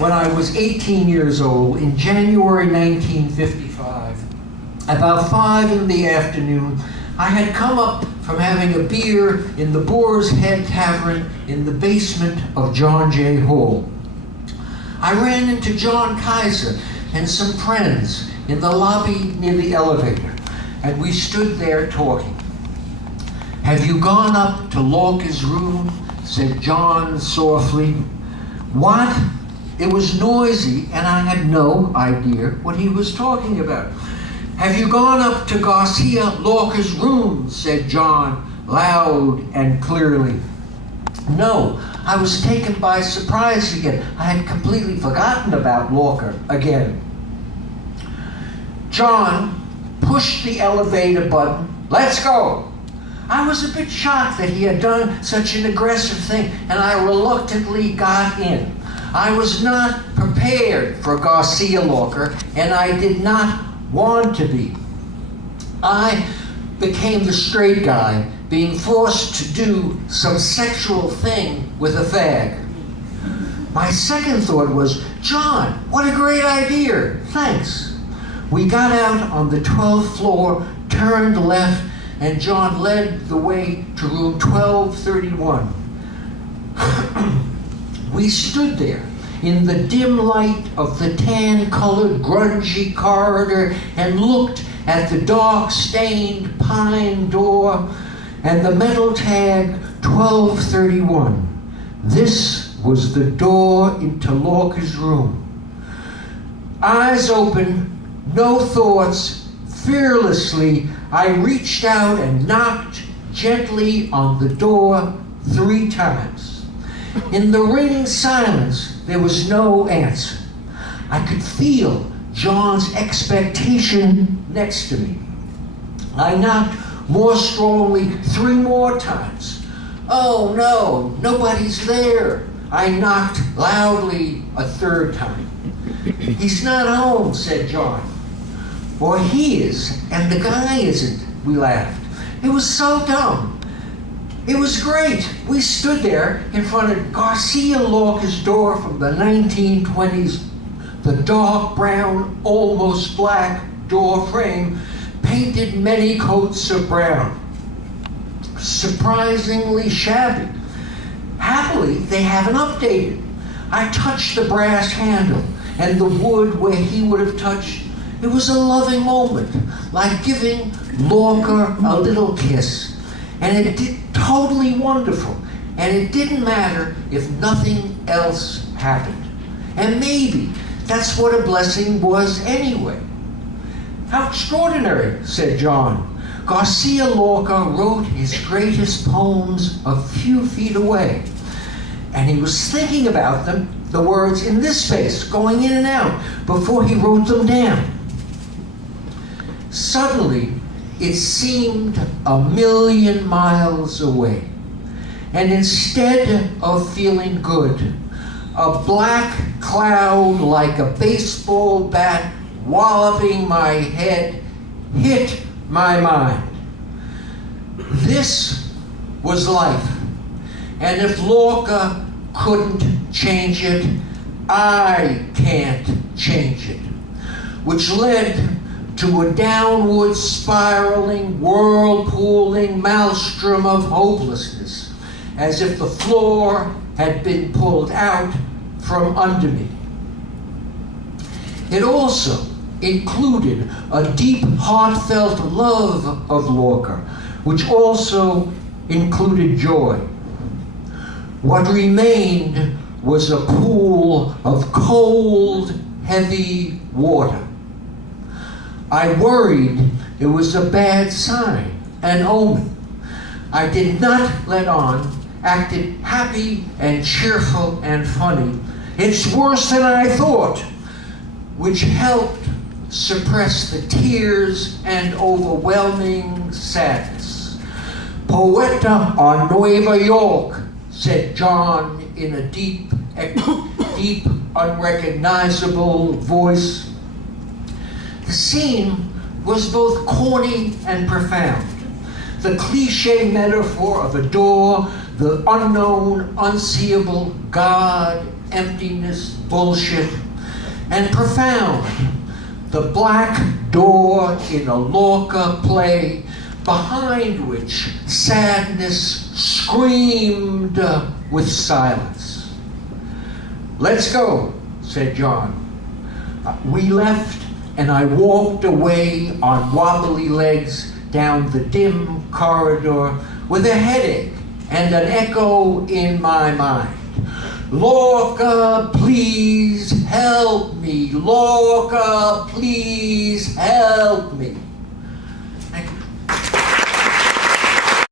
when I was 18 years old in January 1955. About 5 in the afternoon, I had come up from having a beer in the Boar's Head Tavern in the basement of John J. Hall. I ran into John Kaiser and some friends in the lobby near the elevator, and we stood there talking. "Have you gone up to Lorca's room?" said John softly. "What?" It was noisy, and I had no idea what he was talking about. "Have you gone up to Garcia Lorca's room?" said John, loud and clearly. "No, I was taken by surprise again. I had completely forgotten about Lorca again." John pushed the elevator button. "Let's go." I was a bit shocked that he had done such an aggressive thing, and I reluctantly got in. I was not prepared for Garcia Lorca, and I did not want to be. I became the straight guy, being forced to do some sexual thing with a fag. My second thought was, "John, what a great idea, thanks." We got out on the 12th floor, turned left, and John led the way to room 1231. We stood there in the dim light of the tan-colored, grungy corridor and looked at the dark-stained pine door and the metal tag 1231. This was the door into Lorca's room. Eyes open, no thoughts, fearlessly, I reached out and knocked gently on the door 3 times. In the ringing silence, there was no answer. I could feel John's expectation next to me. I knocked more strongly 3 more times. "Oh no, nobody's there." I knocked loudly a 3rd time. "He's not home," said John. "Or he is, and the guy isn't," we laughed. It was so dumb. It was great. We stood there in front of Garcia Lorca's door from the 1920s, the dark brown, almost black door frame, painted many coats of brown. Surprisingly shabby. Happily, they haven't updated. I touched the brass handle and the wood where he would have touched. It was a loving moment, like giving Lorca a little kiss. And it did totally wonderful. And it didn't matter if nothing else happened. And maybe that's what a blessing was anyway. "How extraordinary," said John. "Garcia Lorca wrote his greatest poems a few feet away. And he was thinking about them, the words in this space, going in and out, before he wrote them down." Suddenly, it seemed 1,000,000 miles away. And instead of feeling good, a black cloud like a baseball bat walloping my head hit my mind. This was life. And if Lorca couldn't change it, I can't change it. Which led to a downward spiraling, whirlpooling maelstrom of hopelessness, as if the floor had been pulled out from under me. It also included a deep, heartfelt love of Lorca, which also included joy. What remained was a pool of cold, heavy water. I worried it was a bad sign, an omen. I did not let on, acted happy and cheerful and funny. "It's worse than I thought," which helped suppress the tears and overwhelming sadness. "Poeta on Nueva York," said John in a deep, unrecognizable voice. The scene was both corny and profound. The cliche metaphor of a door, the unknown, unseeable God emptiness, bullshit, and profound. The black door in a Lorca play, behind which sadness screamed with silence. "Let's go," said John. We left, and I walked away on wobbly legs down the dim corridor with a headache and an echo in my mind. "Lorca, please help me. Lorca, please help me."